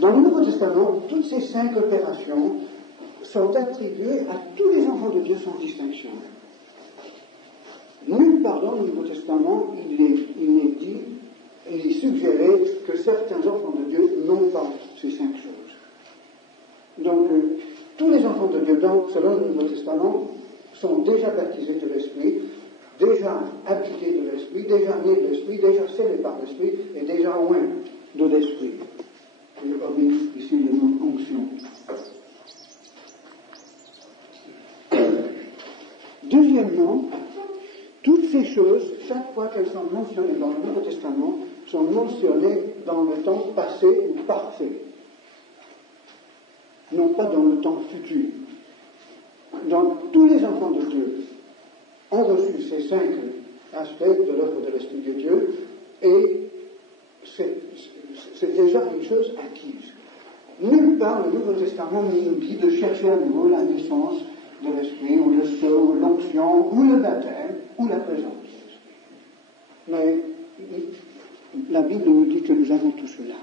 Dans le Nouveau Testament, toutes ces 5 opérations sont attribuées à tous les enfants de Dieu sans distinction. Nulle part dans le Nouveau Testament, il est dit, il est suggéré que certains enfants de Dieu n'ont pas ces 5 choses. Donc, tous les enfants de Dieu, selon le Nouveau Testament, sont déjà baptisés de l'Esprit, déjà habités de l'Esprit, déjà nés de l'Esprit, déjà scellés par l'Esprit et déjà loin de l'Esprit. Il obéit ici le mot onction. Deuxièmement, toutes ces choses, chaque fois qu'elles sont mentionnées dans le Nouveau Testament, sont mentionnées dans le temps passé ou parfait, non pas dans le temps futur. Donc, tous les enfants de Dieu ont reçu ces 5 aspects de l'œuvre de l'Esprit de Dieu, et c'est déjà une chose acquise. Nulle part le Nouveau Testament nous dit de chercher à nouveau la naissance de l'Esprit, ou le sceau, ou l'onction, ou le baptême, ou la présence de l'Esprit. Mais la Bible nous dit que nous avons tout cela.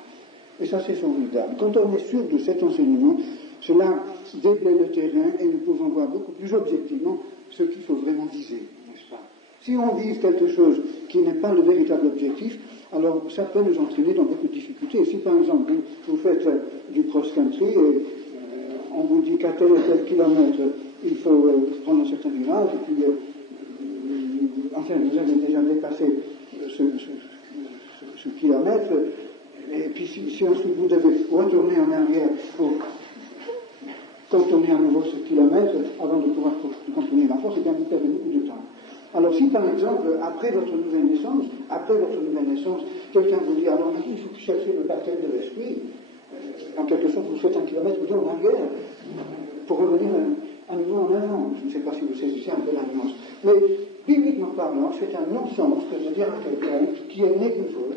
Et ça, c'est formidable. Quand on est sûr de cet enseignement, cela déblaye le terrain et nous pouvons voir beaucoup plus objectivement ce qu'il faut vraiment viser, n'est-ce pas? Si on vise quelque chose qui n'est pas le véritable objectif, alors ça peut nous entraîner dans beaucoup de difficultés. Si par exemple vous faites du cross-country et on vous dit qu'à tel et tel kilomètre il faut prendre un certain virage, et puis enfin vous avez déjà dépassé ce kilomètre, et puis si ensuite vous devez retourner en arrière pour contourner à nouveau ce kilomètre avant de pouvoir contourner la force, et bien vous perdez beaucoup de temps. Alors si par exemple, après votre nouvelle naissance, quelqu'un vous dit, alors maintenant il faut chercher le baptême de l'Esprit, en quelque sorte vous faites un kilomètre ou deux en arrière, pour revenir à nouveau en avant. Je ne sais pas si vous saisissez un peu la nuance. Mais, bibliquement parlant, c'est un non-sens que de dire à quelqu'un qui est né nouveau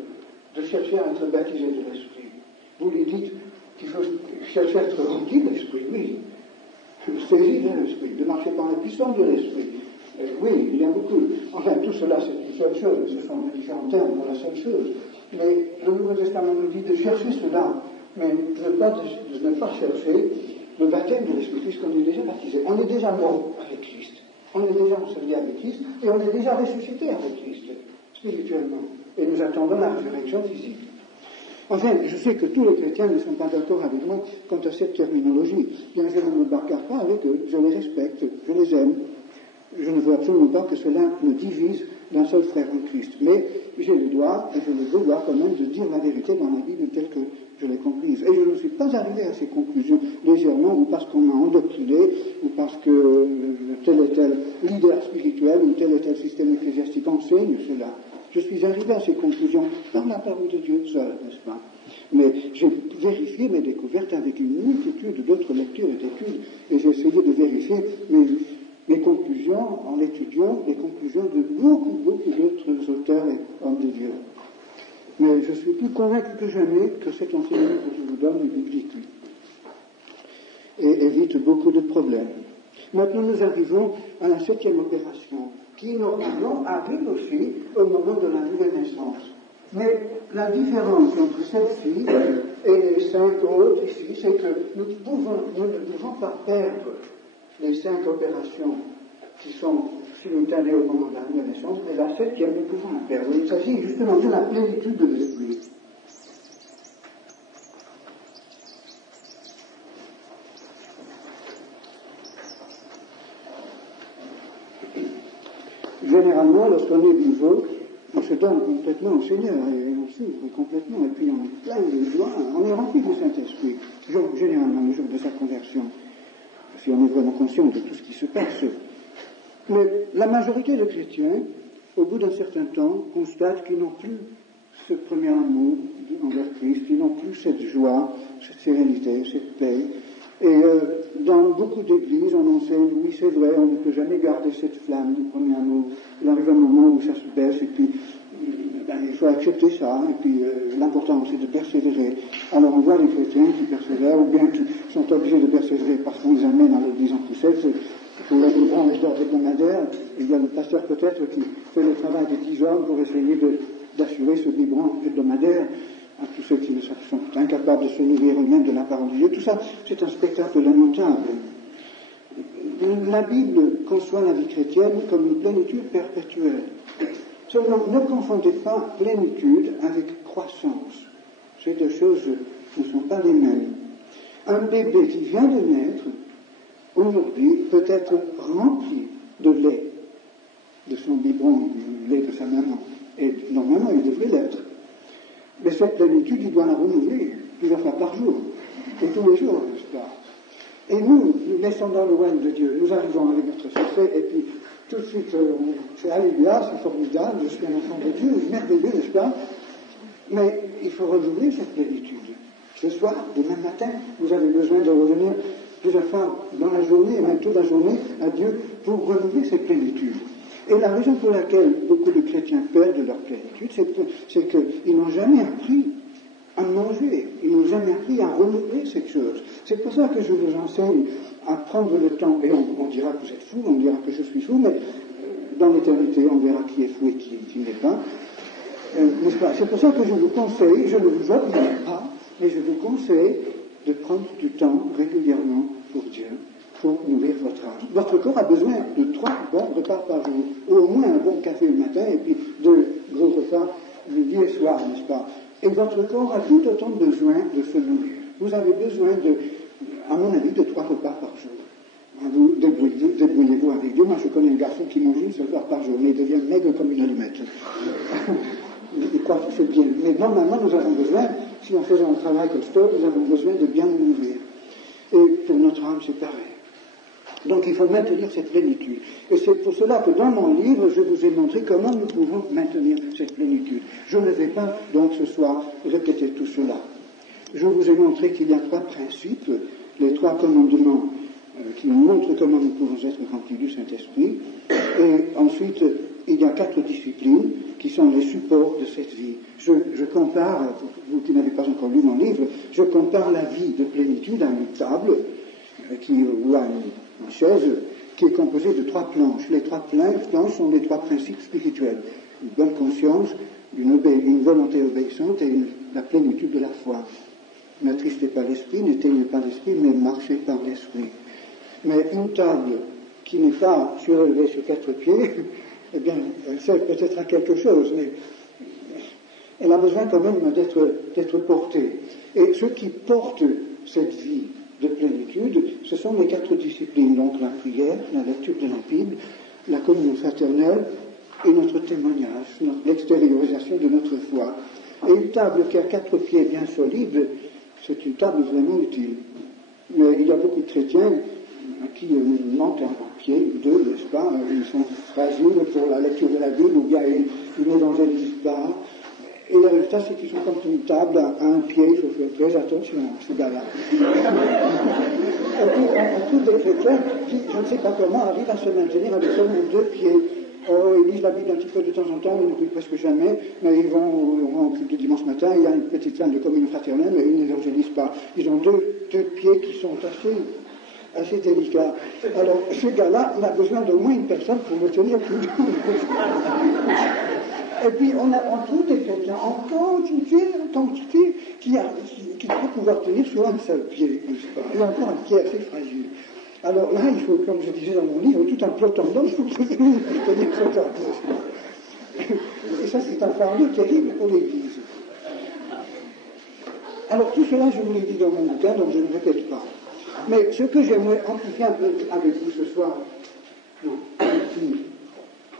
de chercher à être baptisé de l'Esprit. Vous lui dites qu'il faut chercher à être rempli de l'Esprit, oui. Saisi de l'Esprit, de marcher par la puissance de l'Esprit. Oui, il y a beaucoup. Enfin, tout cela, c'est une seule chose. Ce sont différents termes pour la seule chose. Mais le Nouveau Testament nous dit de chercher cela, mais de ne pas chercher le baptême de l'Esprit, puisqu'on est déjà baptisé. On est déjà mort avec Christ. On est déjà enseveli avec Christ, et on est déjà ressuscité avec Christ, spirituellement. Et nous attendons la résurrection physique. Enfin, je sais que tous les chrétiens ne sont pas d'accord avec moi quant à cette terminologie. Bien, je ne me bagarre pas avec eux, je les respecte, je les aime. Je ne veux absolument pas que cela me divise d'un seul frère en Christ. Mais j'ai le droit, et je le devoir quand même, de dire la vérité dans la Bible telle que je l'ai comprise. Et je ne suis pas arrivé à ces conclusions légèrement, ou parce qu'on m'a endoctriné, ou parce que tel et tel leader spirituel, ou tel et tel système ecclésiastique enseigne cela. Je suis arrivé à ces conclusions par la parole de Dieu seul, n'est-ce pas? Mais j'ai vérifié mes découvertes avec une multitude d'autres lectures et d'études, et j'ai essayé de vérifier mes conclusions en étudiant les conclusions de beaucoup d'autres auteurs et hommes de Dieu. Mais je suis plus convaincu que jamais que cet enseignement que je vous donne est biblique et évite beaucoup de problèmes. Maintenant, nous arrivons à la 7e opération, qui normalement arrive aussi au moment de la nouvelle naissance. Mais la différence entre celle-ci et les 5 autres ici, c'est que nous ne pouvons pas perdre les 5 opérations qui sont simultanées au moment de la nouvelle naissance, mais la 7e, nous pouvons la perdre. Il s'agit justement de la plénitude de l'Esprit. Généralement, lorsqu'on est nouveau, on se donne complètement au Seigneur et on s'ouvre complètement, et puis on est plein de joie, on est rempli du Saint-Esprit, généralement le jour de sa conversion, si on est vraiment conscient de tout ce qui se passe. Mais la majorité de chrétiens, au bout d'un certain temps, constatent qu'ils n'ont plus ce premier amour envers Christ, ils n'ont plus cette joie, cette sérénité, cette paix. Et dans beaucoup d'églises, on enseigne, oui c'est vrai, on ne peut jamais garder cette flamme du premier amour. Il arrive un moment où ça se baisse, et puis il faut accepter ça, et puis l'important c'est de persévérer. Alors on voit les chrétiens qui persévèrent, ou bien qui sont obligés de persévérer parce qu'on les amène à l'église en poussette, pour les branches d'ordre hebdomadaire. Il y a le pasteur peut-être qui fait le travail de 10 hommes pour essayer d'assurer ce biberon hebdomadaire à tous ceux qui ne savent sont incapables de se nourrir eux-mêmes de la parole de Dieu. Tout ça, c'est un spectacle lamentable. La Bible conçoit la vie chrétienne comme une plénitude perpétuelle. Seulement, ne confondez pas plénitude avec croissance. Ces deux choses ne sont pas les mêmes. Un bébé qui vient de naître, aujourd'hui, peut être rempli de lait, de son biberon, du lait de sa maman. Et normalement, il devrait l'être. Mais cette plénitude, il doit la renouveler plusieurs fois par jour. Et tous les jours, n'est-ce pas? Et nous naissons dans le royaume de Dieu. Nous arrivons avec notre succès, et puis tout de suite, c'est alléluia, c'est formidable, je suis un enfant de Dieu, merveilleux, n'est-ce pas? Mais il faut renouveler cette plénitude. Ce soir, demain matin, vous avez besoin de revenir plusieurs fois dans la journée, et même toute la journée, à Dieu, pour renouveler cette plénitude. Et la raison pour laquelle beaucoup de chrétiens perdent leur plénitude, c'est qu'ils n'ont jamais appris à manger, ils n'ont jamais appris à renouveler cette chose. C'est pour ça que je vous enseigne à prendre le temps, et on dira que vous êtes fou, on dira que je suis fou, mais dans l'éternité, on verra qui est fou et qui n'est pas. N'est-ce pas? C'est pour ça que je vous conseille, je ne vous oblige pas, mais je vous conseille de prendre du temps régulièrement pour Dieu, pour nourrir votre âme. Votre corps a besoin de 3 bons repas par jour, ou au moins un bon café le matin, et puis 2 gros repas le midi et soir, n'est-ce pas? Et votre corps a tout autant besoin de se nourrir. Vous avez besoin à mon avis, de 3 repas par jour. Vous débrouillez-vous avec Dieu. Moi, je connais un garçon qui mange une seule fois par jour, mais il devient maigre comme une allumette. Il croit que c'est bien. Mais normalement, nous avons besoin, si on faisait un travail costaud, nous avons besoin de bien nous nourrir. Et pour notre âme, c'est pareil. Donc, il faut maintenir cette plénitude. Et c'est pour cela que dans mon livre, je vous ai montré comment nous pouvons maintenir cette plénitude. Je ne vais pas, donc, ce soir, répéter tout cela. Je vous ai montré qu'il y a 3 principes, les 3 commandements qui nous montrent comment nous pouvons être remplis du Saint-Esprit. Et ensuite, il y a 4 disciplines qui sont les supports de cette vie. Je compare, pour vous qui n'avez pas encore lu mon livre, je compare la vie de plénitude à une table ou à une chaise qui est composée de 3 planches. Les 3 planches sont les 3 principes spirituels. Une bonne conscience, une volonté obéissante et la plénitude de la foi. N'attristez pas l'esprit, n'éteignez pas l'esprit, mais marchez par l'esprit. Mais une table qui n'est pas surélevée sur 4 pieds, eh bien, elle sert peut-être à quelque chose, mais elle a besoin quand même d'être portée. Et ce qui porte cette vie de plénitude, ce sont les 4 disciplines, donc la prière, la lecture de la Bible, la communion fraternelle et notre témoignage, l'extériorisation de notre foi. Et une table qui a 4 pieds bien solides, c'est une table vraiment utile. Mais il y a beaucoup de chrétiens qui manquent un pied ou 2, n'est-ce pas? Ils sont fragiles pour la lecture de la Bible, ou bien ils n'évangélisent pas. Et le résultat, c'est qu'ils sont comme une table à un pied. Il faut faire très attention à ce gars-là. Et puis, tous les chrétiens, qui, je ne sais pas comment, arrivent à se maintenir avec seulement 2 pieds. Ils lisent la Bible un petit peu de temps en temps, ils ne prient presque jamais, mais ils vont au culte de dimanche matin, il y a une petite scène de communion fraternelle, mais ils n'évangélisent pas. Ils ont deux pieds qui sont assez délicats. Alors, ce gars-là, il a besoin d'au moins une personne pour le tenir tout le temps. Et puis, on trouve des chrétiens en quantité qui doivent pouvoir tenir sur un seul pied, n'est-ce pas? Et encore un pied assez fragile. Alors là, il faut, comme je disais dans mon livre, tout un peloton d'hommes pour tenir ce temps. Et ça, c'est un fardeau terrible pour l'Église. Alors, tout cela, je vous l'ai dit dans mon bouquin, donc je ne répète pas. Mais ce que j'aimerais amplifier un peu avec vous ce soir, non, c'est fini.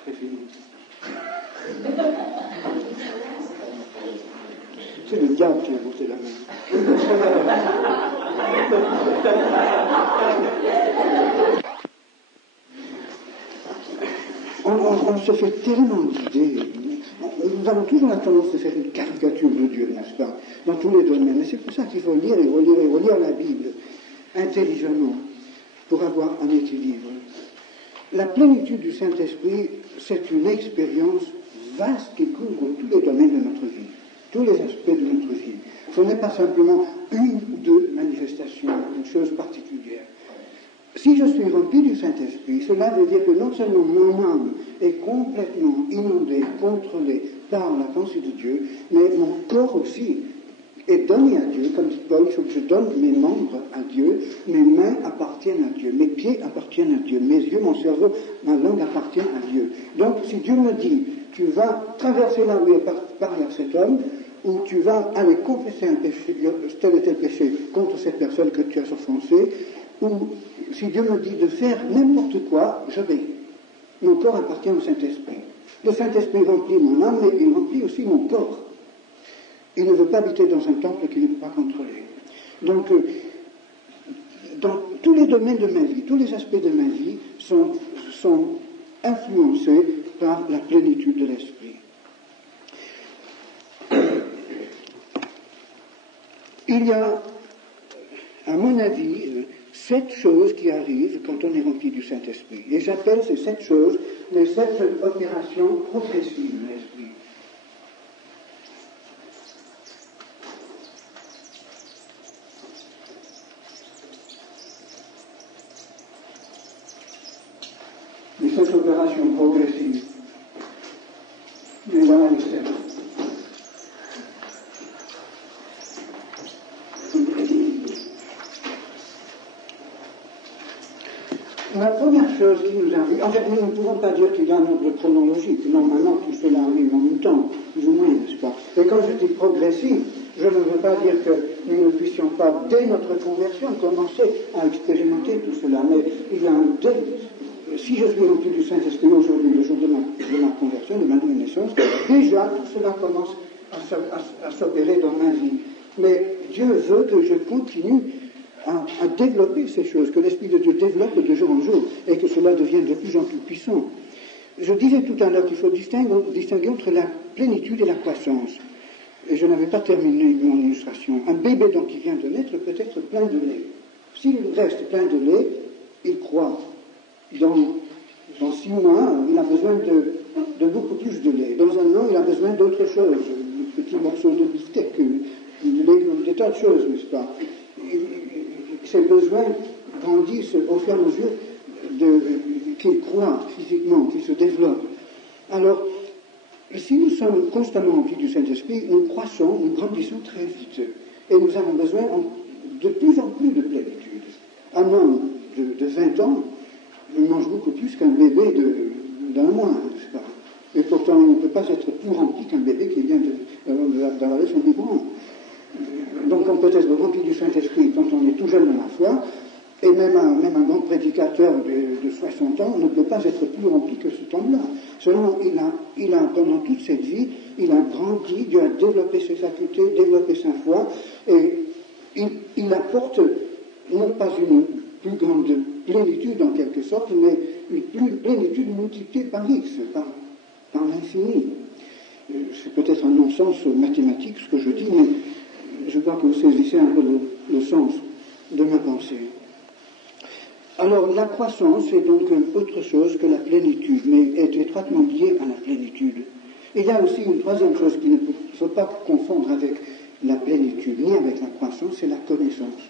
C'est fini. C'est le diable qui a monté la main. On se fait tellement d'idées. Nous avons toujours la tendance de faire une caricature de Dieu, n'est-ce pas, dans tous les domaines. Et c'est pour ça qu'il faut lire et relire la Bible intelligemment pour avoir un équilibre. La plénitude du Saint-Esprit, c'est une expérience vaste qui couvre tous les domaines de notre vie, tous les aspects de notre vie. Ce n'est pas simplement une ou 2 manifestations, une chose particulière. Si je suis rempli du Saint-Esprit, cela veut dire que non seulement mon âme est complètement inondée, contrôlée par la pensée de Dieu, mais mon corps aussi et donner à Dieu. Comme dit Paul, il faut que je donne mes membres à Dieu, mes mains appartiennent à Dieu, mes pieds appartiennent à Dieu, mes yeux, mon cerveau, ma langue appartient à Dieu. Donc si Dieu me dit, tu vas traverser la rue et parler à cet homme, ou tu vas aller confesser un péché, tel et tel péché contre cette personne que tu as offensée, ou si Dieu me dit de faire n'importe quoi, j'obéis. Mon corps appartient au Saint-Esprit. Le Saint-Esprit remplit mon âme, mais il remplit aussi mon corps. Il ne veut pas habiter dans un temple qu'il ne peut pas contrôler. Donc, dans tous les domaines de ma vie, tous les aspects de ma vie sont influencés par la plénitude de l'Esprit. Il y a, à mon avis, 7 choses qui arrivent quand on est rempli du Saint-Esprit. Et j'appelle ces 7 choses les 7 opérations progressives de l'Esprit. Les 7 opérations progressives. Mais voilà les 7. La première chose qui nous arrive, en fait, nous ne pouvons pas dire qu'il y a un ordre chronologique. Normalement, tout cela arrive en même temps, plus ou moins, n'est-ce pas? Et quand je dis progressif, je ne veux pas dire que nous ne puissions pas, dès notre conversion, commencer à expérimenter tout cela. Mais il y a un dé. Si je suis rempli du Saint-Esprit aujourd'hui, le jour de ma conversion, de ma nouvelle naissance, déjà tout cela commence à s'opérer dans ma vie. Mais Dieu veut que je continue à développer ces choses, que l'Esprit de Dieu développe de jour en jour, et que cela devienne de plus en plus puissant. Je disais tout à l'heure qu'il faut distinguer entre la plénitude et la croissance. Et je n'avais pas terminé mon illustration. Un bébé donc qui vient de naître peut être plein de lait. S'il reste plein de lait, il croît. Dans 6 mois, il a besoin de beaucoup plus de lait. Dans un an, il a besoin d'autre chose. Un petit morceau de bifteck, des tas de choses, n'est-ce pas? Ses besoins grandissent au fur et à mesure qu'il croît physiquement, qu'il se développe. Alors, si nous sommes constamment remplis du Saint-Esprit, nous croissons, nous grandissons très vite. Et nous avons besoin de plus en plus de plénitude. Un homme de 20 ans mange beaucoup plus qu'un bébé d'un mois, n'est-ce pas? Et pourtant, il ne peut pas être plus rempli qu'un bébé qui vient d'avaler son biberon. Donc on peut être rempli du Saint-Esprit quand on est tout jeune dans la foi, et même un grand prédicateur de 60 ans ne peut pas être plus rempli que cet homme-là. Seulement, il a, pendant toute cette vie, il a grandi, Dieu a développé ses facultés, développé sa foi, et il apporte non pas une plus grande plénitude en quelque sorte, mais une plénitude multipliée par X, par l'infini. C'est peut-être un non-sens mathématique ce que je dis, mais je crois que vous saisissez un peu le sens de ma pensée. Alors, la croissance est donc autre chose que la plénitude, mais est étroitement liée à la plénitude. Il y a aussi une troisième chose qu'il ne faut pas confondre avec la plénitude, ni avec la croissance, c'est la connaissance.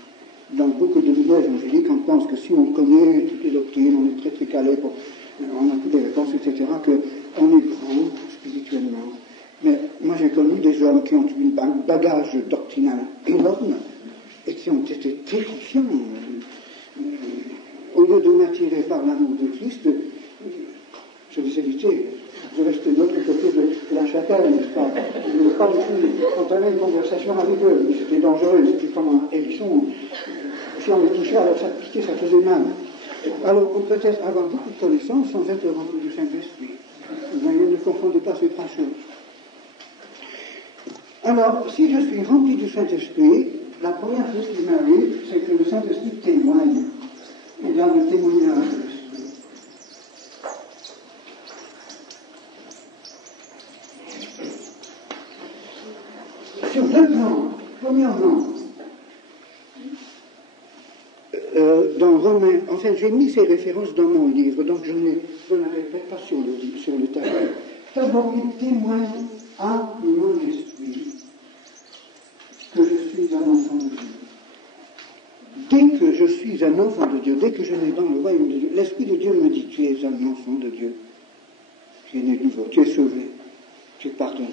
Dans beaucoup de milieux évangéliques, on pense que si on connaît toutes les doctrines, on est très très calé, on a toutes les réponses, etc., qu'on est grand spirituellement. Mais moi j'ai connu des hommes qui ont eu un bagage doctrinal énorme et qui ont été très confiants. Au lieu de m'attirer par l'amour de Christ, je les évitais. Je restais de l'autre côté de la chapelle, n'est-ce pas? Je ne pas du tout entamer une conversation avec eux. C'était dangereux, c'était comme un hérisson. Si on les touchait, alors ça piquait, ça faisait mal. Alors on peut être avoir beaucoup de connaissances sans être rempli du Saint-Esprit. Vous voyez, ne confondez pas ces 3 choses. Alors, si je suis rempli du Saint-Esprit, la première chose qui m'arrive, c'est que le Saint-Esprit témoigne. Il y a le témoignage de l'Esprit. Sur 2 plans. Premièrement, dans Romains, enfin j'ai mis ces références dans mon livre, donc je ne les répète pas sur le tableau. D'abord, il témoigne à mon esprit que je suis un enfant de Dieu. Dès que je suis un enfant de Dieu, dès que je nais dans le royaume de Dieu, l'Esprit de Dieu me dit, tu es un enfant de Dieu, tu es né de nouveau, tu es sauvé, tu es pardonné.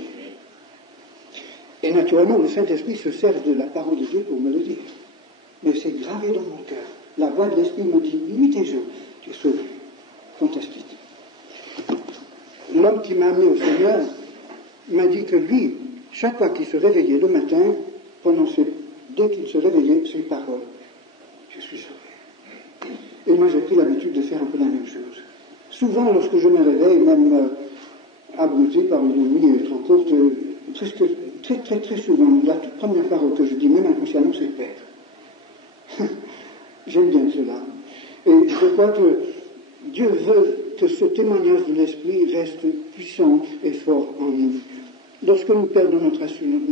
Et naturellement, le Saint-Esprit se sert de la parole de Dieu pour me le dire. Mais c'est gravé dans mon cœur. La voix de l'Esprit me dit, oui, tes jours, tu es sauvé. Fantastique. L'homme qui m'a amené au Seigneur m'a dit que lui, chaque fois qu'il se réveillait le matin, dès qu'il se réveillait, ces paroles, je suis sauvé. Et moi, j'ai pris l'habitude de faire un peu la même chose. Souvent, lorsque je me réveille, même abruti par une nuit trop courte, très souvent, la toute première parole que je dis, même inconsciemment, c'est Père. J'aime bien cela. Et je crois que Dieu veut que ce témoignage de l'Esprit reste puissant et fort en nous. Lorsque nous perdons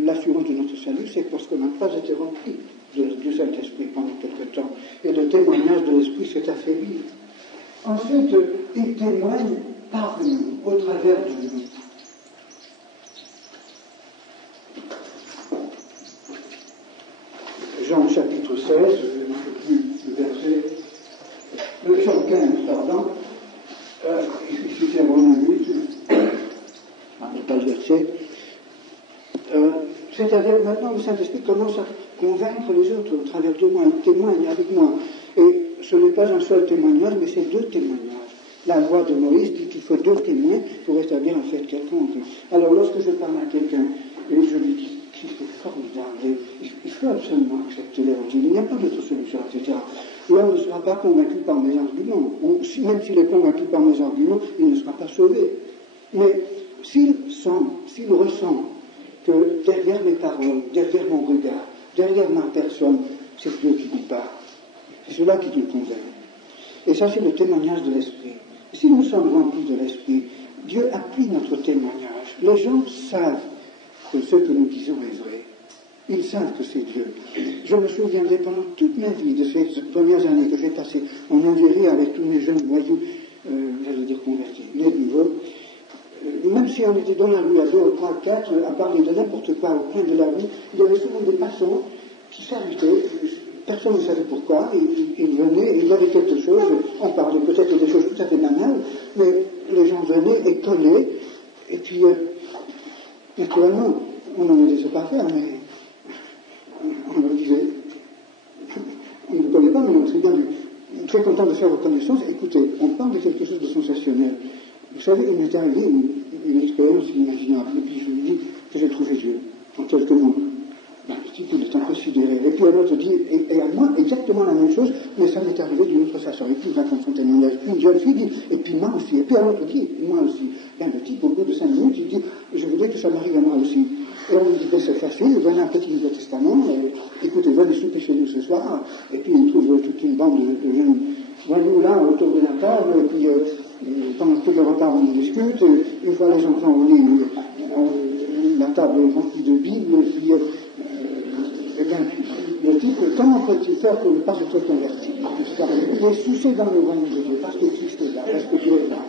l'assurance de notre salut, c'est parce qu'on n'a pas été rempli du Saint-Esprit pendant quelque temps. Et le témoignage de l'Esprit s'est affaibli. Ensuite, il témoigne par nous, au travers de nous. Jean chapitre 16, le verset, Jean 15, pardon, ici c'est Romains 8, pas le verset. C'est-à-dire maintenant le Saint-Esprit commence à convaincre les autres au travers de moi, il témoigne avec moi. Et ce n'est pas un seul témoignage, mais c'est deux témoignages. La loi de Moïse dit qu'il faut deux témoins pour établir un fait quelconque. Alors lorsque je parle à quelqu'un et je lui dis Christ est formidable, et il faut absolument accepter l'évangile, il n'y a pas d'autre solution, etc. L'homme ne sera pas convaincu par mes arguments. Même s'il est convaincu par mes arguments, il ne sera pas sauvé. Mais s'il ressent que derrière mes paroles, derrière mon regard, derrière ma personne, c'est Dieu qui lui parle. C'est cela qui le convainc. Et ça, c'est le témoignage de l'Esprit. Si nous sommes remplis de l'Esprit, Dieu appuie notre témoignage. Les gens savent que ce que nous disons est vrai. Ils savent que c'est Dieu. Je me souviendrai pendant toute ma vie de ces premières années que j'ai passées en Algérie avec tous mes jeunes voyous, j'allais dire convertis, nés de nouveau. Même si on était dans la rue à 2, 3, 4, à parler de n'importe quoi au coin de la rue, il y avait souvent des passants qui s'arrêtaient. Personne ne savait pourquoi, ils venaient, il y avait quelque chose, on parlait peut-être des choses tout à fait banales, mais les gens venaient et collaient, et puis, naturellement, on n'en laissait pas faire, mais on leur disait, on ne connaît pas, mais on est très content de faire votre connaissance. Écoutez, on parle de quelque chose de sensationnel. Vous savez, il m'est arrivé une expérience inimaginable, et puis je lui dis que j'ai trouvé Dieu, en quelques mots. Ben, le type, il est inconsidéré. Et puis un autre dit, et à moi, exactement la même chose, mais ça m'est arrivé d'une autre façon. Et puis il raconte son témoignage. Puis une jeune fille dit, et puis moi aussi. Et puis un autre dit, moi aussi. Ben, le type, au bout de 5 minutes, il dit, je voudrais que ça m'arrive à moi aussi. Et on lui dit, ben, c'est facile, voilà un petit Nouveau Testament, écoutez, venez souper chez nous ce soir. Et puis il trouve toute une bande de jeunes voyous là, autour de la table, et puis pendant tout le repas, on discute. Une fois les enfants au lit, la table est remplie de Bibles, et puis eh bien, le type, comment peut-il faire pour ne pas se convertir? Il est soucié dans le royaume de Dieu, parce que Christ est là, parce que Dieu est là.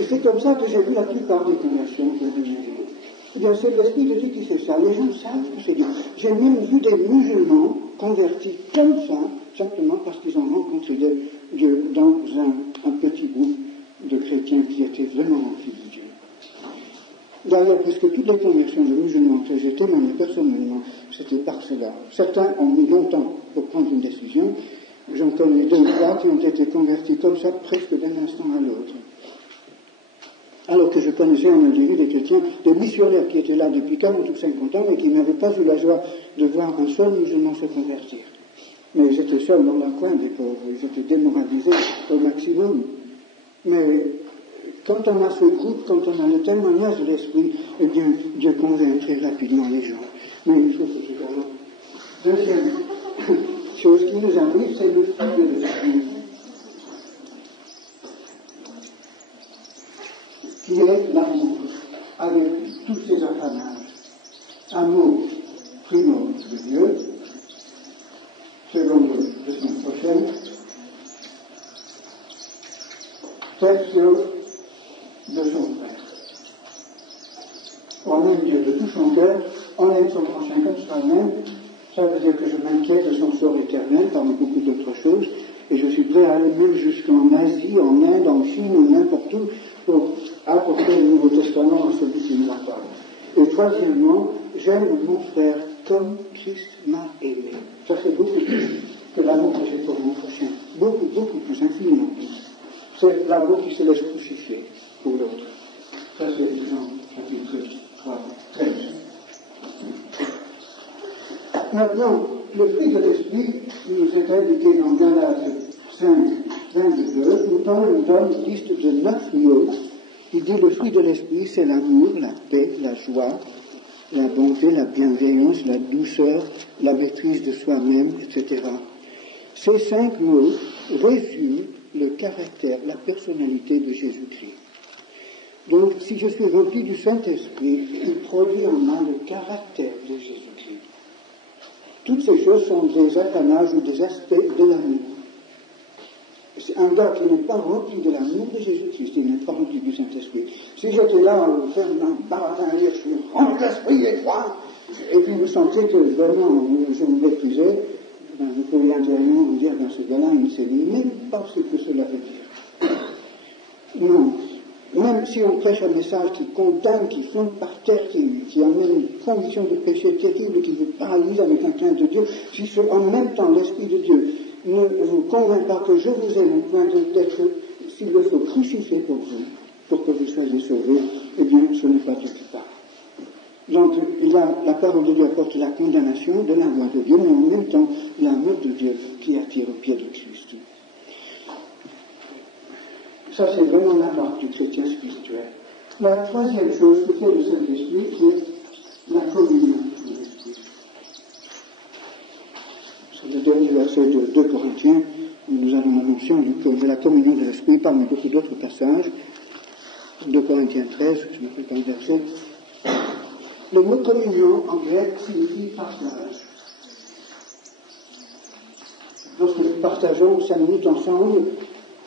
Et c'est comme ça que j'ai vu la plupart des conversions que j'ai vues. Eh bien, c'est l'Esprit de Dieu qui fait ça. Les gens savent que c'est Dieu. J'ai même vu des musulmans convertis comme ça, simplement parce qu'ils ont rencontré Dieu dans un petit groupe de chrétiens qui étaient vraiment remplis de Dieu. D'ailleurs, presque toutes les conversions de musulmans que j'ai témoignées personnellement, c'était par cela. Certains ont mis longtemps pour prendre une décision. J'en connais 2 ou 3 qui ont été convertis comme ça, presque d'un instant à l'autre. Alors que je connaissais en Algérie des chrétiens, des missionnaires qui étaient là depuis 40 ou 50 ans et qui n'avaient pas eu la joie de voir un seul musulman se convertir. Mais ils étaient seuls dans leur coin, des pauvres. Ils étaient démoralisés au maximum. Mais quand on a ce groupe, quand on a le témoignage de l'Esprit, eh bien, Dieu convainc très rapidement les gens. Mais il faut que je parle. Deuxième chose qui nous arrive, c'est le fruit de l'Esprit, qui est l'amour, avec tous ses affanages. Amour, primo de Dieu, seconde de semaine prochaine, tertio de son frère. On aime Dieu de tout son cœur, on aime son prochain comme soi-même. Ça veut dire que je m'inquiète de son sort éternel parmi beaucoup d'autres choses, et je suis prêt à aller même jusqu'en Asie, en Inde, en Chine ou n'importe où pour apporter le Nouveau Testament à celui qui nous la parle. Et troisièmement, j'aime mon frère comme Christ m'a aimé. Ça c'est beaucoup plus que l'amour que j'ai pour mon prochain. Beaucoup, beaucoup plus, infiniment plus. C'est l'amour qui se laisse crucifier pour l'autre. Ça c'est Jean chapitre 3, 13. Maintenant, le fruit de l'esprit nous est indiqué dans Galates 5, 22, nous donne une liste de 9 mots. Il dit le fruit de l'esprit, c'est l'amour, la paix, la joie, la bonté, la bienveillance, la douceur, la maîtrise de soi-même, etc. Ces 5 mots résument le caractère, la personnalité de Jésus-Christ. Donc, si je suis rempli du Saint-Esprit, il produit en moi le caractère de Jésus-Christ. Toutes ces choses sont des apanages ou des aspects de l'amour. C'est un gars qui n'est pas rempli de l'amour de Jésus-Christ, il n'est pas rempli du Saint-Esprit. Si j'étais là en faire un baratin à dire, je suis rempli de l'Esprit et foi, et puis vous sentez que vraiment je me méprisais, vous pouvez intérieurement vous dire, dans ce gars-là, il ne sait même pas ce que cela veut dire. Non. Même si on prêche un message qui condamne, qui fonde par terre, qui amène une conviction de péché terrible, qui vous paralyse avec un crainte de Dieu, si en même temps l'Esprit de Dieu ne vous convainc pas que je vous aime au point d'être, s'il le faut, crucifié pour vous, pour que vous soyez sauvés, eh bien, ce n'est pas Dieu qui parle. Donc, la parole de Dieu apporte la condamnation de la loi de Dieu, mais en même temps, l'amour de Dieu qui attire au pied de Christ. Ça, c'est vraiment la marque du chrétien spirituel. La troisième chose que fait le Saint-Esprit, c'est la communion de l'Esprit. C'est le dernier verset de 2 Corinthiens, où nous avons la notion de la communion de l'Esprit parmi beaucoup d'autres passages. 2 Corinthiens 13, je ne peux pas le verset. Le mot communion en grec signifie partage. Lorsque nous partageons 5 minutes ensemble,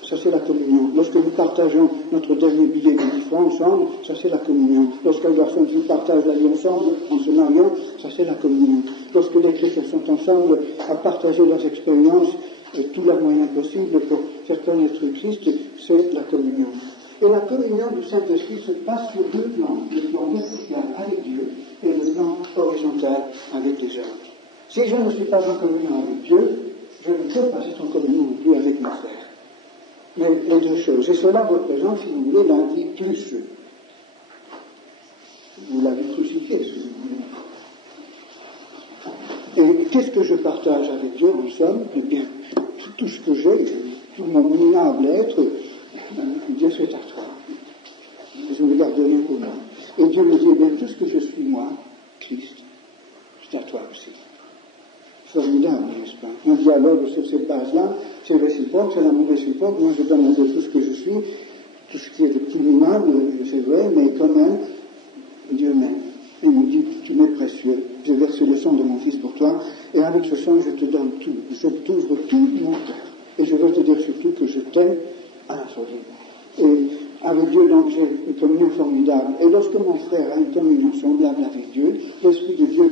ça c'est la communion. Lorsque nous partageons notre dernier billet de 10 francs ensemble, ça c'est la communion. Lorsque les garçons qui partagent la vie ensemble en se mariant, ça c'est la communion. Lorsque les chrétiens sont ensemble à partager leurs expériences et tous leurs moyens possibles pour faire connaître Christ, c'est la communion. Et la communion du Saint-Esprit se passe sur 2 plans, le plan vertical avec Dieu et le plan horizontal avec les hommes. Si je ne suis pas en communion avec Dieu, je ne peux pas être en communion non plus avec mes frères. Mais les 2 choses. Et cela représente, si vous voulez, la vie plus. Ou la vie crucifiée, si vous voulez. Et qu'est-ce que je partage avec Dieu en somme? Eh bien, tout ce que j'ai, tout mon minable être, Dieu c'est à toi. Je ne garde rien pour moi. Et Dieu me dit, eh bien, tout ce que je suis moi, Christ, c'est à toi aussi. Formidable, n'est-ce pas? Un dialogue sur cette base-là, c'est réciproque, c'est l'amour réciproque. Moi, je donne à Dieu tout ce que je suis, tout ce qui est de plus minable, c'est vrai, mais quand même, Dieu m'aime. Il me dit, tu m'es précieux, j'ai versé le sang de mon Fils pour toi, et avec ce sang, je te donne tout. Je t'ouvre tout mon cœur. Et je veux te dire surtout que je t'aime à la folie. Et avec Dieu, donc, j'ai une communion formidable. Et lorsque mon frère a une communion semblable avec Dieu, l'Esprit de Dieu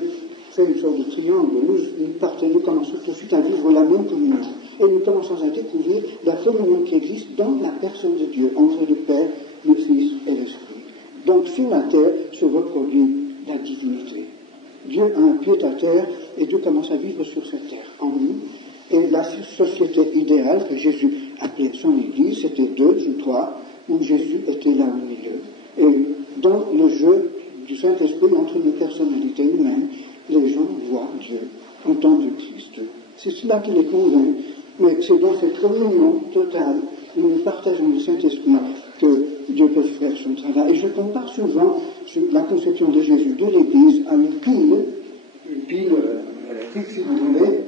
fait une sorte de triangle. Nous commençons tout de suite à vivre la même communion. Et nous commençons à découvrir la communion qui existe dans la personne de Dieu, entre le Père, le Fils et l'Esprit. Donc sur la terre se reproduit la divinité. Dieu a un pied à terre et Dieu commence à vivre sur cette terre, en nous. Et la société idéale que Jésus appelait son Église, c'était 2 ou 3, où Jésus était là au milieu. Et dans le jeu du Saint-Esprit entre les personnalités humaines, les gens voient Dieu en tant que Christ. C'est cela qui les convainc. Mais c'est dans cette communion totale où nous partageons le Saint-Esprit que Dieu peut faire son travail. Et je compare souvent la conception de Jésus de l'Église à une pile électrique, si vous voulez,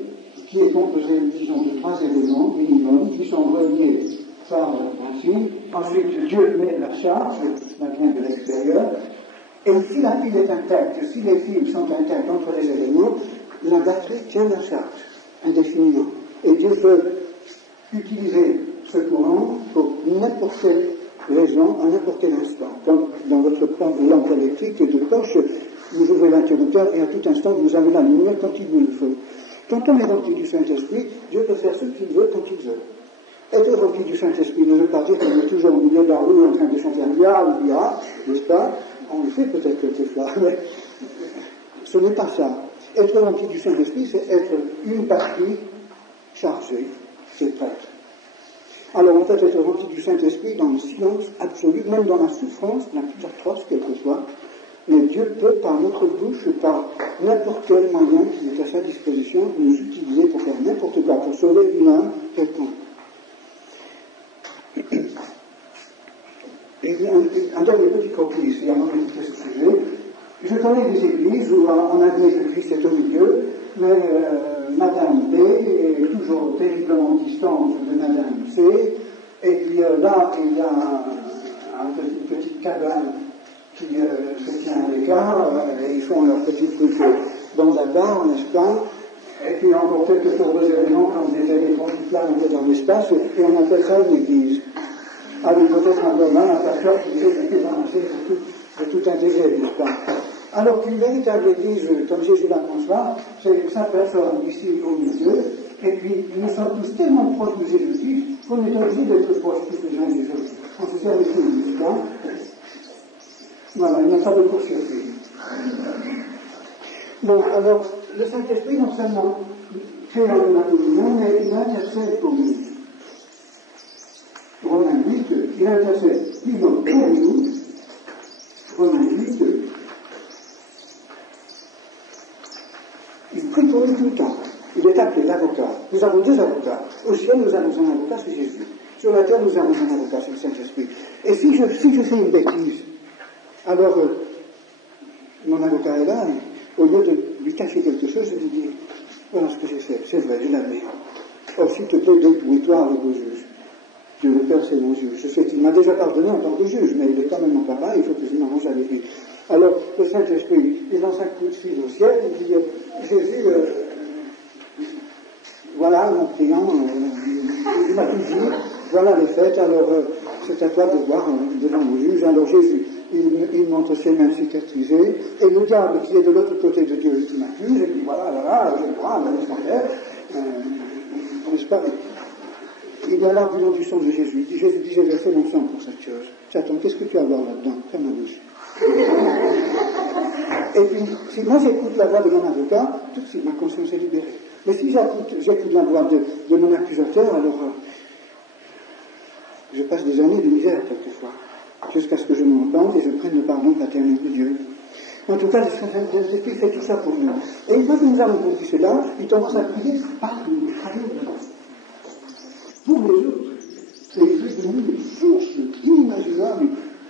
qui est composée, disons, de 3 éléments minimum, qui sont reliés par un fil. Ensuite, Dieu met la charge, ça vient de l'extérieur. Et si la pile est intacte, si les fils sont intacts entre les éléments, la batterie tient la charge indéfiniment. Et Dieu peut utiliser ce courant pour n'importe quelle raison, à n'importe quel instant. Comme dans votre lampe électrique de poche, vous ouvrez l'interrupteur et à tout instant vous avez la lumière quand il vous le faut. Quand on est rempli du Saint-Esprit, Dieu peut faire ce qu'il veut quand il veut. Être rempli du Saint-Esprit ne veut pas dire qu'on est toujours au milieu de la rue en train de chanter un bia, n'est-ce pas? On le fait peut-être quelquefois, mais Ce n'est pas ça. Être rempli du Saint-Esprit, c'est être une partie chargée, c'est prêtre. Alors on peut être rempli du Saint-Esprit dans le silence absolu, même dans la souffrance la plus atroce quelquefois, mais Dieu peut par notre bouche, par n'importe quel moyen qui est à sa disposition, nous utiliser pour faire n'importe quoi, pour sauver une âme quelconque. Et un dernier petit copier ici, avant de quitter ce sujet. Je connais des églises où on a dit que le Christ est au milieu, mais Madame B est toujours terriblement distante de Madame C, et puis là, il y a un petit cabane qui se tient à l'écart, et ils font leur petit truc dans la barre, n'est-ce pas? Et puis encore quelques pauvres éléments, quand des éléphants qui planent dans l'espace, et on appelle ça une église. Avec peut-être un domaine, un pasteur qui essaie de tout intégrer, n'est-ce pas? Alors qu'une véritable église, comme Jésus la conçoit, c'est sa personne ici au milieu, et puis nous sommes tous tellement proches de Jésus qu'on est obligé d'être proches tous les uns des autres. On se sert de tout, n'est-ce pas? Voilà, il n'y a pas de court-circuit. Bon, alors, le Saint-Esprit, non seulement fait la communion, mais il intercède pour nous. Romains 8, il intercède pour nous. Romains 8, il prie pour nous tout le temps. Il est appelé l'avocat. Nous avons deux avocats. Au ciel, nous avons un avocat, c'est Jésus. Sur la terre, nous avons un avocat, c'est le Saint-Esprit. Et si je fais une bêtise, alors mon avocat est là, et au lieu de lui cacher quelque chose, je lui dis, voilà ce que j'ai fait, c'est vrai, je l'avais. Oh, s'il te plaît, dépouille-toi avec le juge. Dieu le Père, c'est mon juge. Je sais qu'il m'a déjà pardonné en tant que juge, mais il est quand même mon papa, il faut que je m'arrange avec lui. Alors, le Saint-Esprit, il lance un coup de fil au ciel, il dit, Jésus, voilà mon client, il m'a tout dit, voilà les faits, alors c'est à toi de voir devant le juge. Alors Jésus, il montre ses mains cicatrisées, et le diable qui est de l'autre côté de Dieu, il m'accuse, et puis voilà, j'ai le droit, laisse faire, n'est-ce pas? Il y a l'argument du sang de Jésus. Jésus dit, j'ai versé mon sang pour cette chose. Satan, qu'est-ce que tu as à voir là-dedans? Ferme la bouche. Et puis, si moi j'écoute la voix de mon avocat, tout de suite ma conscience est libérée. Mais si j'écoute la voix de mon accusateur, alors je passe des années de misère quelquefois, jusqu'à ce que je me repente et je prenne le pardon paternel de Dieu. En tout cas, le Saint-Esprit fait tout ça pour nous. Et une fois que nous avons compris cela, il commence à prier par nous, pour les autres. C'est devenu une source inimaginable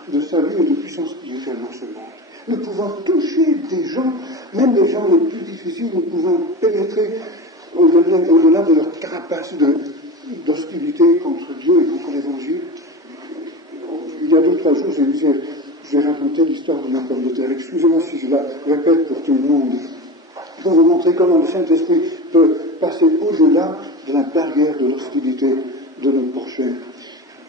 de salut et de puissance spirituelle dans ce monde. Nous pouvons toucher des gens, même les gens les plus difficiles, nous pouvons pénétrer au-delà de leur carapace d'hostilité contre Dieu et contre l'Évangile. Il y a 2-3 jours, j'ai raconté l'histoire de ma pomme de terre. Excusez-moi si je la répète pour tout le monde. Pour vous montrer comment le Saint-Esprit peut passer au-delà de la barrière de l'hostilité de notre prochain.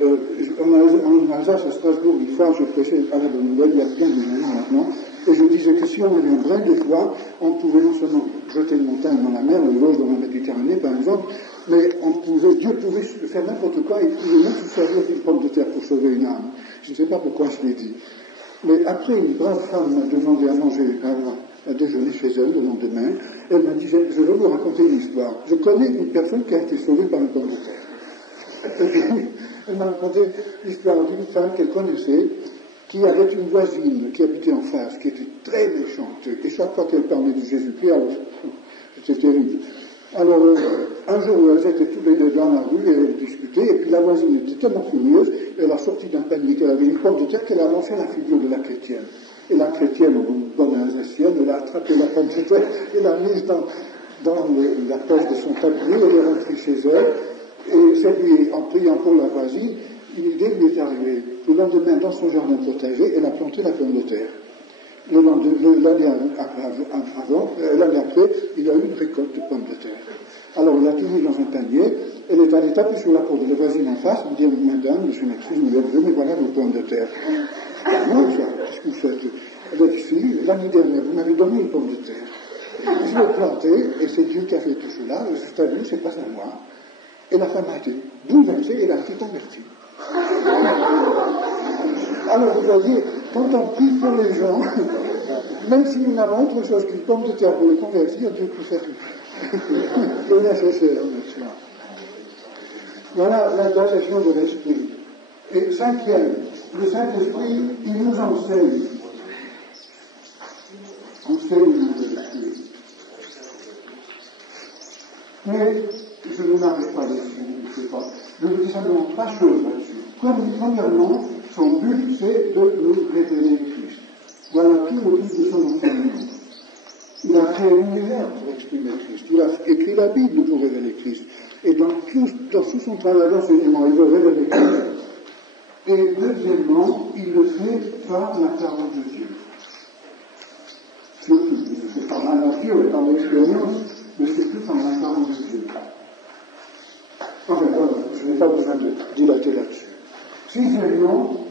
En Alsace, à Strasbourg, une fois, je prêchais à la bonne nouvelle, il y a plein de années maintenant, et je disais que si on avait un brin de foi, on pouvait non seulement jeter une montagne dans la mer, le Vosges dans la Méditerranée, par exemple, mais Dieu pouvait faire n'importe quoi, et il pouvait même se servir d'une pomme de terre pour sauver une âme. Je ne sais pas pourquoi je l'ai dit. Mais après, une brave femme m'a demandé à manger, à déjeuner chez elle le lendemain. Elle m'a dit, je vais vous raconter une histoire. Je connais une personne qui a été sauvée par une pomme de terre. Elle m'a raconté l'histoire d'une femme qu'elle connaissait, qui avait une voisine qui habitait en face, qui était très méchante. Et chaque fois qu'elle parlait de Jésus-Christ, alors, c'était terrible. Alors, un jour, elles étaient tous les deux dans la rue et elles discutaient, et puis la voisine était tellement furieuse, elle a sorti d'un panier qu'elle avait une pomme de terre qu'elle a lancée à la figure de la chrétienne. Et la chrétienne, bonne alsacienne, elle a attrapé la pomme de terre et l'a mise dans la poche de son tablier, elle est rentrée chez elle, et c'est lui, en priant pour la voisine, une idée lui est arrivée. Le lendemain, dans son jardin potager, elle a planté la pomme de terre. L'année après, il a eu une récolte de pommes de terre. Alors, il a tout mis dans un panier, elle est allée taper sur la porte de la voisine en face, elle dit, madame, je m'excuse, mais voilà vos pommes de terre. Non, ça, qu'est-ce que vous faites? Elle a dit, si, l'année dernière, vous m'avez donné une pomme de terre. Je l'ai plantée, et c'est Dieu qui a fait tout cela, c'est à lui, c'est pas à moi. Et la femme a été bouleversée, et elle a été convertie. Alors, vous voyez, quand on prie pour les gens, Même si nous avons autre chose qu'une pomme de terre pour le convertir, Dieu peut faire le nécessaire, n'est-ce pas? Voilà l'intercession de l'Esprit. Et cinquième, le Saint-Esprit, il nous enseigne. Enseigne de l'Esprit. Mais je ne m'arrête pas là-dessus, je ne sais pas. Je vous dis simplement trois choses là-dessus. Premièrement, son but, c'est de nous révéler Christ. Voilà tout le but de son enseignement. Il a créé l'univers pour exprimer Christ. Il a écrit la Bible pour révéler Christ. Et dans tout son travail d'enseignement, il veut révéler Christ. Et deuxièmement, il le fait par la parole de Dieu. Surtout, c'est par la nature et par l'expérience, mais c'est plus par la parole de Dieu. Enfin, je n'ai pas besoin de dilater là-dessus. Sixièmement,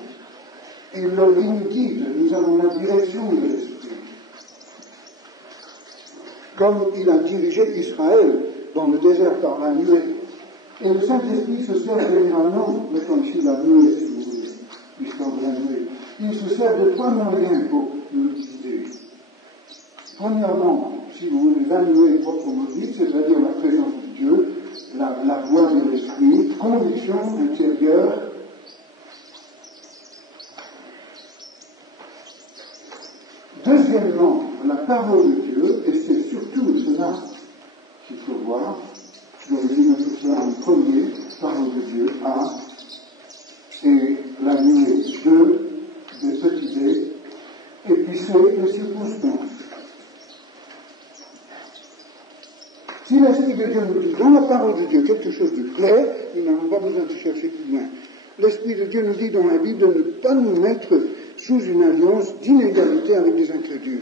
il nous guide, nous avons la direction de l'Esprit. Comme il a dirigé Israël dans le désert par la nuée. Et le Saint-Esprit se sert généralement, mettons ici la nuée, si vous voulez, l'histoire de la nuée, il se sert de trois moyens pour nous guider. Premièrement, si vous voulez, la nuée proprement dite, c'est-à-dire la présence de Dieu, la voix de l'Esprit, conviction intérieure. Deuxièmement, la parole de Dieu, et c'est surtout cela qu'il faut voir. Je vais dire cela en premier, parole de Dieu, A, et la nuée, 2, des petits dés, et puis c'est les circonstances. Si l'Esprit de Dieu nous dit dans la parole de Dieu quelque chose de clair, nous n'avons pas besoin de chercher plus loin. L'Esprit de Dieu nous dit dans la Bible de ne pas nous mettre sous une alliance d'inégalité avec des incrédules.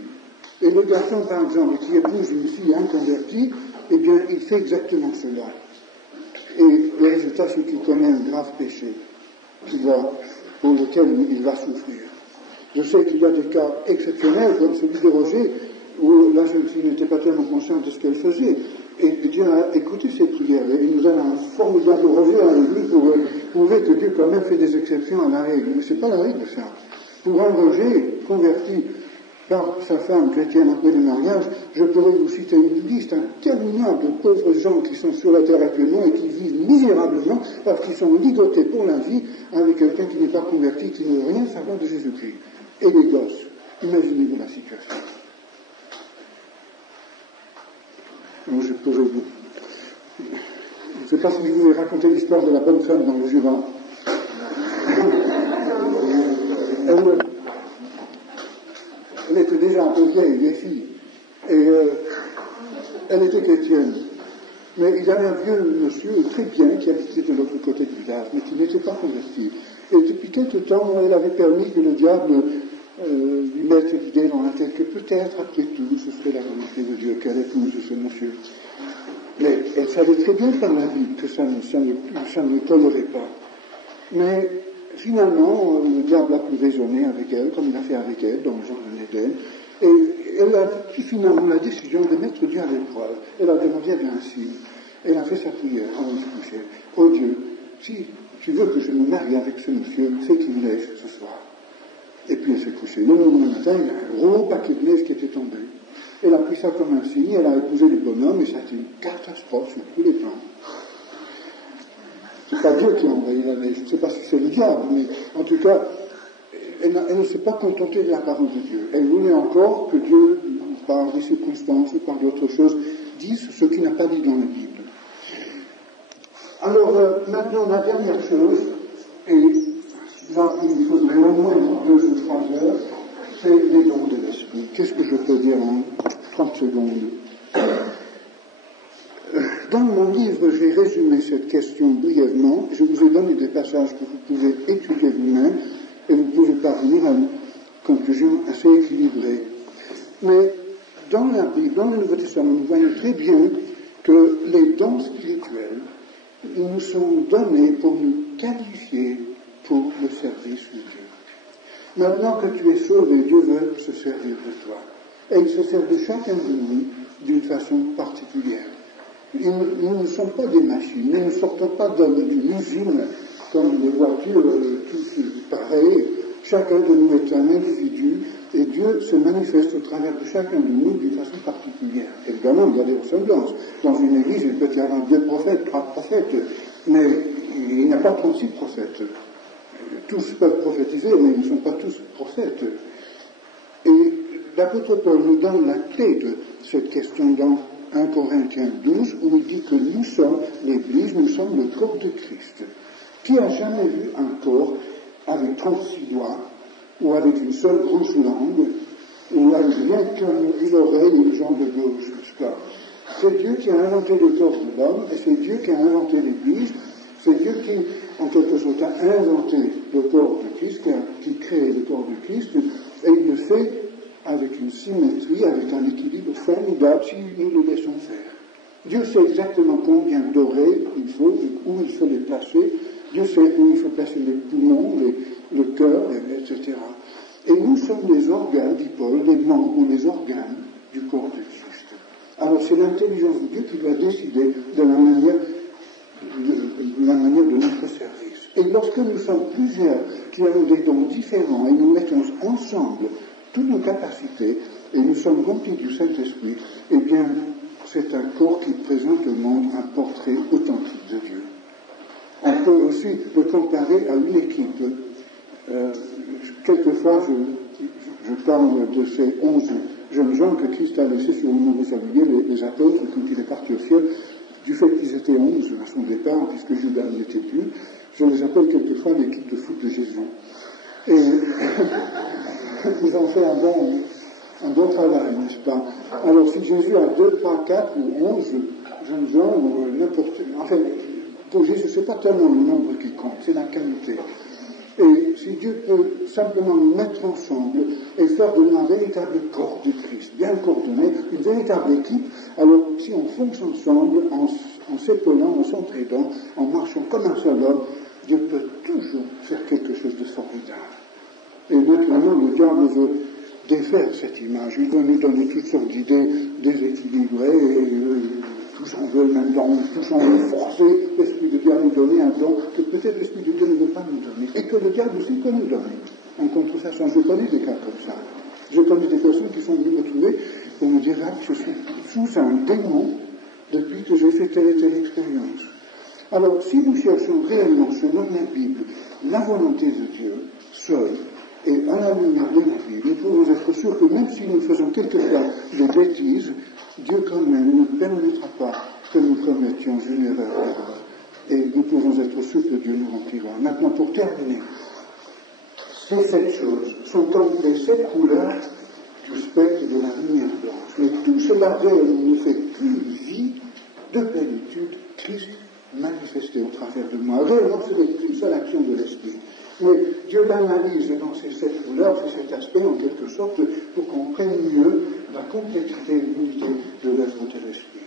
Et le garçon, par exemple, qui épouse une fille inconvertie, eh bien, il fait exactement cela. Et le résultat, c'est qu'il commet un grave péché, pour lequel il va souffrir. Je sais qu'il y a des cas exceptionnels, comme celui de Roger, où la jeune fille n'était pas tellement consciente de ce qu'elle faisait. Et Dieu a écouté ses prières. Et il nous donne un formidable Roger à l'église pour prouver que Dieu quand même fait des exceptions à la règle. Mais ce n'est pas la règle, ça. Pour un Roger converti par sa femme chrétienne après le mariage, je pourrais vous citer une liste interminable de pauvres gens qui sont sur la terre actuellement et qui vivent misérablement parce qu'ils sont ligotés pour la vie avec quelqu'un qui n'est pas converti, qui ne veut rien savoir de Jésus-Christ. Et les gosses. Imaginez-vous la situation. Donc je pourrais vous... Je ne sais pas si je vous ai raconté l'histoire de la bonne femme dans le Jura. Elle était déjà un peu vieille, les filles, et elle était chrétienne. Mais il y avait un vieux monsieur très bien qui habitait de l'autre côté du village, mais qui n'était pas converti. Et depuis quelque temps, elle avait permis que le diable lui mette l'idée dans la tête que peut-être, après tout, ce serait la volonté de Dieu qu'elle épouse ce monsieur. Mais elle savait très bien par la Bible que ça ne tolérait pas. Mais finalement, le diable a pu raisonner avec elle, comme il a fait avec elle dans le jardin d'Éden, et elle a pris finalement la décision de mettre Dieu à l'épreuve. Elle a demandé un signe. Elle a fait sa prière avant de se coucher. Oh Dieu, si tu veux que je me marie avec ce monsieur, c'est qu'il me laisse ce soir. Et puis elle s'est couchée. Le lendemain matin, il y a un gros paquet de neige qui était tombé. Elle a pris ça comme un signe, elle a épousé le bonhomme, et ça a été une catastrophe sur tous les plans. C'est pas Dieu qui a envoyé la neige, je ne sais pas si c'est le diable, mais en tout cas, elle ne s'est pas contentée de la parole de Dieu. Elle voulait encore que Dieu, par des circonstances ou par d'autres choses, dise ce qu'il n'a pas dit dans la Bible. Alors, maintenant, la dernière chose, et là, il faudrait au moins 2 ou 3 heures, c'est les dons de l'Esprit. Qu'est-ce que je peux dire en 30 secondes? Dans mon livre, j'ai résumé cette question brièvement. Je vous ai donné des passages que vous pouvez étudier vous-même et vous pouvez parvenir à une conclusion assez équilibrée. Mais dans la Bible, dans le Nouveau Testament, nous voyons très bien que les dons spirituels nous sont donnés pour nous qualifier pour le service de Dieu. Maintenant que tu es sauvé, Dieu veut se servir de toi. Et il se sert de chacun de nous d'une façon particulière. Nous ne sommes pas des machines, nous ne sortons pas d'une usine comme des voitures toutes pareilles, Chacun de nous est un individu et Dieu se manifeste au travers de chacun de nous d'une façon particulière. Évidemment, il y a des ressemblances. Dans une église, il peut y avoir 2 prophètes, 3 prophètes, mais il n'y a pas 36 prophètes. Tous peuvent prophétiser, mais ils ne sont pas tous prophètes. Et l'apôtre Paul nous donne la clé de cette question dans 1 Corinthiens 12, où il dit que nous sommes l'Église, nous sommes le corps de Christ. Qui a jamais vu un corps avec 36 doigts, ou avec une seule grosse langue, ou avec rien qu'une oreille et une jambe gauche, c'est Dieu qui a inventé le corps de l'homme, et c'est Dieu qui a inventé l'Église, c'est Dieu qui, en quelque sorte, a inventé le corps de Christ, qui crée le corps de Christ, et il le fait avec une symétrie, avec un équilibre formidable, si nous le laissons faire. Dieu sait exactement combien d'oreilles il faut, où il faut les placer. Dieu sait où il faut placer les poumons, le cœur, etc. Et nous sommes les organes, dit Paul, les membres ou les organes du corps de Christ. Alors c'est l'intelligence de Dieu qui doit décider de la manière de notre service. Et lorsque nous sommes plusieurs qui avons des dons différents et nous mettons ensemble toutes nos capacités et nous sommes remplis du Saint-Esprit, eh bien, c'est un corps qui présente au monde un portrait authentique de Dieu. On peut aussi le comparer à une équipe. Quelquefois, je parle de ces 11 jeunes gens que Christ a laissés sur le mont des Oliviers, les apôtres, quand il est parti au ciel, du fait qu'ils étaient 11 à son départ, puisque Judas n'était plus, je les appelle quelquefois l'équipe de foot de Jésus. Et ils ont fait un bon travail, n'est-ce pas? Alors si Jésus a 2, 3, 4 ou 11 jeunes gens, ou n'importe... Enfin, pour Jésus, ce n'est pas tellement le nombre qui compte, c'est la qualité. Et si Dieu peut simplement nous mettre ensemble et faire de nous un véritable corps de Christ, bien coordonné, une véritable équipe, alors si on fonctionne ensemble, en s'épaulant, en s'entraidant, en marchant comme un seul homme, Dieu peut toujours faire quelque chose de formidable. Et maintenant, le diable veut défaire cette image. Il veut nous donner toutes sortes d'idées déséquilibrées, et tous en veulent un don, tous en veulent forcer l'Esprit de Dieu à nous donner un don que peut-être l'Esprit de Dieu ne veut pas nous donner, et que le diable aussi peut nous donner. En contrefaçon, je connais des cas comme ça. Je connais des personnes qui sont venues me trouver pour me dire que je suis sous un démon depuis que j'ai fait telle et telle expérience. Alors, si nous cherchons réellement, selon la Bible, la volonté de Dieu, seule, et à la lumière de la Bible, nous pouvons être sûrs que même si nous faisons quelquefois des bêtises, Dieu quand même ne permettra pas que nous commettions une erreur. Et nous pouvons être sûrs que Dieu nous remplira. Maintenant, pour terminer, ces 7 choses sont comme les 7 couleurs du spectre de la lumière blanche. Mais tout cela réellement ne fait qu'une vie de plénitude, Christ manifesté au travers de moi. Réellement, ce n'est qu'une seule action de l'Esprit. Mais Dieu l'analyse dans ces 7 couleurs, ces 7 aspects, en quelque sorte, pour qu'on prenne mieux la complexité et l'unité de l'œuvre de l'Esprit.